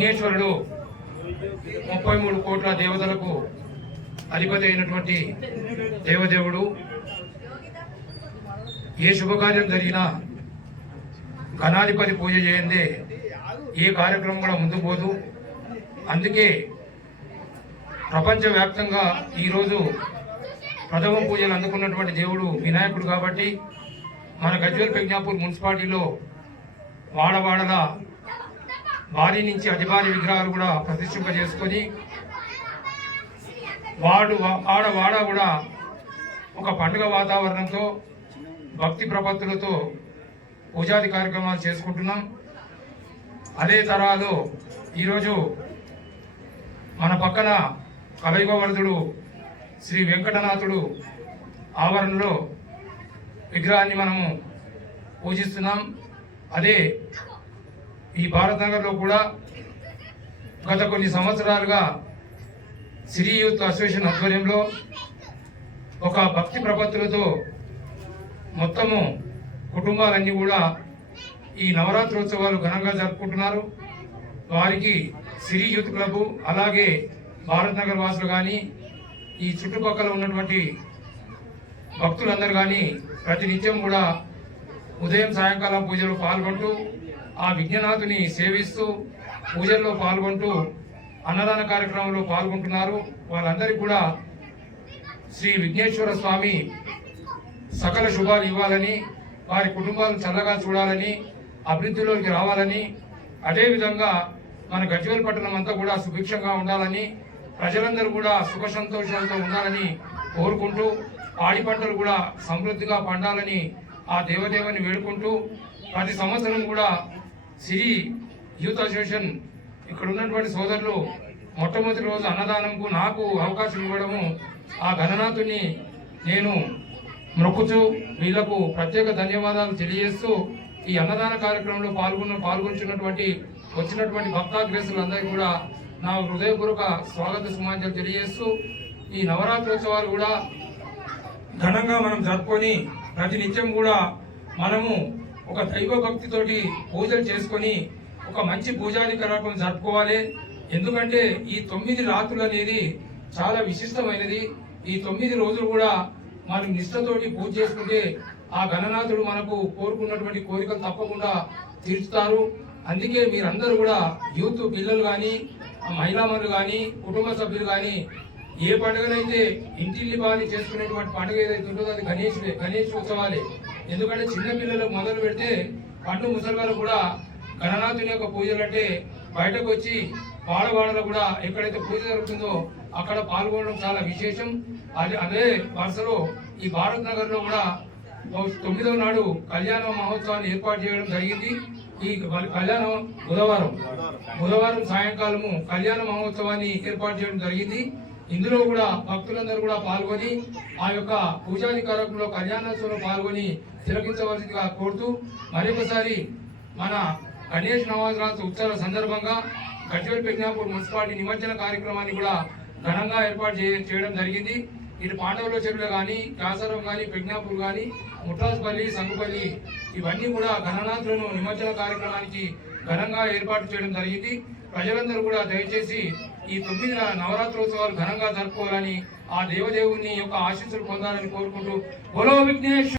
విఘ్నేశ్వరుడు ముప్పై మూడు కోట్ల దేవతలకు అధిపతి అయినటువంటి దేవదేవుడు. ఏ శుభకార్యం జరిగినా ఘనాధిపతి పూజ చేయందే ఏ కార్యక్రమం కూడా ముందు పోదు. అందుకే ప్రపంచవ్యాప్తంగా ఈరోజు ప్రథమ పూజలు అందుకున్నటువంటి దేవుడు వినాయకుడు కాబట్టి మన గజ్వేల్ ప్రజ్ఞాపూర్ మున్సిపాలిటీలో వాడవాడల భారీ నుంచి అతి భారీ విగ్రహాలు కూడా ప్రతిష్ఠింప చేసుకొని వాడు ఆడవాడ కూడా ఒక పండుగ వాతావరణంతో భక్తి ప్రపత్తులతో పూజాది కార్యక్రమాలు చేసుకుంటున్నాం. అదే తరాలో ఈరోజు మన పక్కన కలయుగవర్ధుడు శ్రీ వెంకటనాథుడు ఆవరణలో విగ్రహాన్ని మనము పూజిస్తున్నాం. అదే ఈ భారత్ నగర్లో కూడా గత కొన్ని సంవత్సరాలుగా సిరి యూత్ అసోసియేషన్ ఆధ్వర్యంలో ఒక భక్తి ప్రపత్తులతో మొత్తము కుటుంబాలన్నీ కూడా ఈ నవరాత్రోత్సవాలు ఘనంగా జరుపుకుంటున్నారు. వారికి సిరి యూత్ క్లబ్ అలాగే భారత్ నగర్ వాసులు కానీ ఈ చుట్టుపక్కల ఉన్నటువంటి భక్తులందరూ కానీ ప్రతినిత్యం కూడా ఉదయం సాయంకాలం పూజలో పాల్గొంటూ ఆ విజ్ఞనాథుని సేవిస్తూ పూజల్లో పాల్గొంటూ అన్నదాన కార్యక్రమంలో పాల్గొంటున్నారు. వాళ్ళందరికీ కూడా శ్రీ విఘ్నేశ్వర స్వామి సకల శుభాలు ఇవ్వాలని వారి కుటుంబాలను చల్లగా చూడాలని అభివృద్ధిలోకి రావాలని అదేవిధంగా మన గజ్వేల్ పట్టణం అంతా కూడా సుభిక్షంగా ఉండాలని ప్రజలందరూ కూడా సుఖ సంతోషాలతో ఉండాలని కోరుకుంటూ పాడి పంటలు కూడా సమృద్ధిగా పండాలని ఆ దేవదేవుని వేడుకుంటూ ప్రతి సంవత్సరం కూడా సిరి యూత్ అసోసియేషన్ ఇక్కడ ఉన్నటువంటి సోదరులు మొట్టమొదటి రోజు అన్నదానంకు నాకు అవకాశం ఇవ్వడము ఆ గణనాథుని నేను మొక్కుతూ వీళ్ళకు ప్రత్యేక ధన్యవాదాలు తెలియజేస్తూ ఈ అన్నదాన కార్యక్రమంలో పాల్గొన్న పాల్గొంటున్నటువంటి వచ్చినటువంటి భక్తాగ్రేసులందరికీ కూడా నా హృదయపూర్వక స్వాగత సుమాంజలు తెలియజేస్తూ ఈ నవరాత్రోత్సవాలు కూడా ఘనంగా మనం జరుపుకొని ప్రతి నిత్యం కూడా మనము ఒక దైవ భక్తితోటి పూజలు చేసుకొని ఒక మంచి పూజాది కార్యక్రమం జరుపుకోవాలి. ఎందుకంటే ఈ తొమ్మిది రాత్రులు అనేది చాలా విశిష్టమైనది. ఈ తొమ్మిది రోజులు కూడా మనం నిష్ఠతోటి పూజ చేసుకుంటే ఆ గణనాథుడు మనకు కోరుకున్నటువంటి కోరికలు తప్పకుండా తీర్చుతారు అందుకే మీరందరూ కూడా యూత్ పిల్లలు కానీ మహిళామణులు కానీ కుటుంబ సభ్యులు కానీ ఏ పండుగనైతే ఇంటిల్లి బాగా చేసుకునేటువంటి పండుగ ఏదైతే ఉంటుందో అది గణేశుడే గణేష్ ఉత్సవాలే. ఎందుకంటే చిన్నపిల్లలకు మొదలు పెడితే పండు ముసలివారు కూడా గణనాథుని యొక్క పూజలు అంటే బయటకు వచ్చి వాడవాడలో కూడా ఎక్కడైతే పూజ జరుగుతుందో అక్కడ పాల్గొనడం చాలా విశేషం. అది అదే వరుసలో ఈ భారత్ నగర్లో కూడా తొమ్మిదవ నాడు కళ్యాణ మహోత్సవాన్ని ఏర్పాటు చేయడం జరిగింది. ఈ కళ్యాణం బుధవారం. బుధవారం సాయంకాలము కళ్యాణ మహోత్సవాన్ని ఏర్పాటు చేయడం జరిగింది. ఇందులో కూడా భక్తులందరూ కూడా పాల్గొని ఆ యొక్క పూజాది కార్యక్రమంలో కళ్యాణోత్సవంలో పాల్గొని తిలకించవలసిందిగా కోరుతూ మరొకసారి మన గణేష్ నవరాత్రి ఉత్సవాల సందర్భంగా గజ్వేల్ పెజ్ఞాపూర్ మున్సిపాలిటీ నిమజ్జన కార్యక్రమాన్ని కూడా ఘనంగా ఏర్పాటు చే- చేయడం జరిగింది. ఇటు పాండవుల చెరువులు కానీ కాసారం కానీ పెజ్ఞాపూర్ కానీ ముఠాస్పల్లి సంగుపల్లి ఇవన్నీ కూడా గణనాథులను నిమజ్జన కార్యక్రమానికి ఘనంగా ఏర్పాటు చేయడం జరిగింది. ప్రజలందరూ కూడా దయచేసి ఈ తొమ్మిది నవరాత్రోత్సవాలు ఘనంగా జరుపుకోవాలని ఆ దేవదేవుని యొక్క ఆశీస్సులు పొందాలని కోరుకుంటూ బలో విఘ్నేశ్వర